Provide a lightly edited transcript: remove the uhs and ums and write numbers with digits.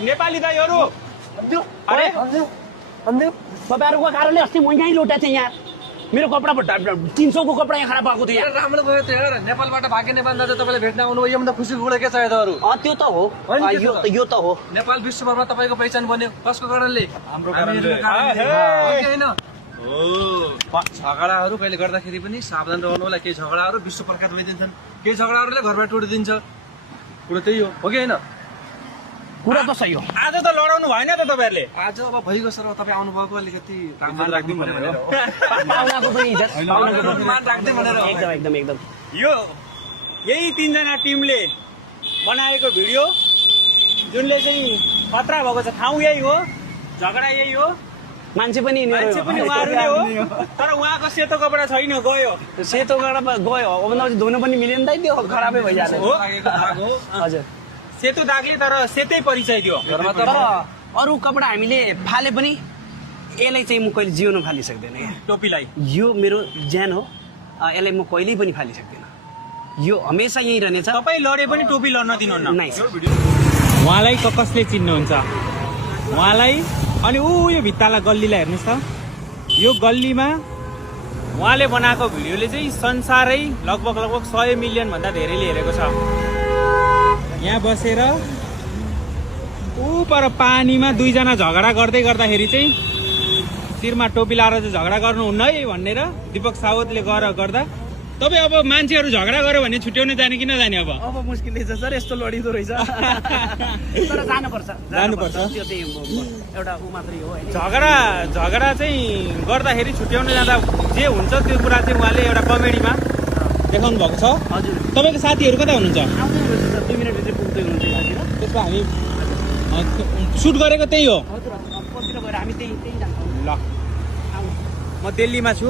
नेपाली दाइहरू अरे अन्त तपाईँहरूको कारणले अस्ति म यहीँ लौटा थिएँ यहाँ मेरो कपडा 300 को कपडा यहाँ खराब भएको थियो यहाँ राम्रो भयो त यार नेपालबाट भागे नेपाल दाजु तपाईँले भेट्न आउनुभयो यो भन्दा खुसीको कुरा के छ यता अरू त्यो त हो यो त हो नेपाल विश्वभरमा तपाईँको पहिचान बन्यो कसको कारणले हाम्रो होइन झगडाहरू कहिले गर्दाखेरि पनि सावधान रहनु होला केही झगडाहरू विश्व प्रख्यात भइदिन्छन् केही झगडाहरूले घरबाट टुटिदिन्छ कुरो त्यही हो कि होइन कुरा त सही हो आज त लडाउनु भएन त तपाईँहरूले आज अब भइगयो सर तपाईँ आउनुभएको अलिकति मान राख्दिउँ भनेर हो पाउनाको पनि इज्जत पाउनाको पनि मान राख्दिउँ भनेर एकदम यो यही 3 जना टिमले बनाएको भिडियो जुनले चाहिँ खतरा भएको छ ठाउँ यही हो झगडा यही हो मान्छे पनि उहाँहरूले हो तर उहाँको सेतो कपडा छैन गयो सेतो कपडा गयो अब धुनु पनि मिलेन त त्यो खराबै भइहाल्यो हो हजुर सेतो दागले तर सेतै परिचय दियो तर अरू कपडा हामीले फाले पनि यसलाई चाहिँ म कहिले जिउन फालिसक्दैन टोपीलाई यो मेरो ज्यान हो यसलाई म कहिल्यै पनि फालिसक्दैन यो हमेसा यहीँ रहनेछ तपाईँ लडे पनि टोपी लड्न दिनुहुन्न नै उहाँलाई कसले चिन्नुहुन्छ उहाँलाई अनि यो भित्ताला गल्लीलाई हेर्नुहोस् त यो गल्लीमा उहाँले बनाएको भिडियोले चाहिँ संसारै लगभग 100 मिलियन भन्दा धेरैले हेरेको छ यहाँ बसेर पर पानीमा 2 जना झगडा गर्दै गर्दाखेरि चाहिँ शिरमा टोपी लाएर चाहिँ झगडा गर्नुहुन्न है भनेर दीपक सावतले गर्दा तपाईँ अब मान्छेहरू झगडा गर्यो भने छुट्याउन जाने कि नजाने अब मुस्किलै छ सर यस्तो लडिदो रहेछ तर जानुपर्छ त्यो चाहिँ एउटा ऊ मात्रै हो झगडा चाहिँ गर्दाखेरि छुट्याउन जाँदा जे हुन्छ त्यो कुरा चाहिँ उहाँले एउटा कमेडीमा देखाउनु भएको छ हजुर तपाईँको साथीहरू कता हुनुहुन्छ आउँदै हुनुहुन्छ सर 2 मिनेट भित्र पुग्दै हुनुहुन्छ यहाँतिर त्यसमा हामी सुट गरेको त्यही हो हजुर कतिर गएर हामी त्यही जान्छौँ ल म दिल्लीमा छु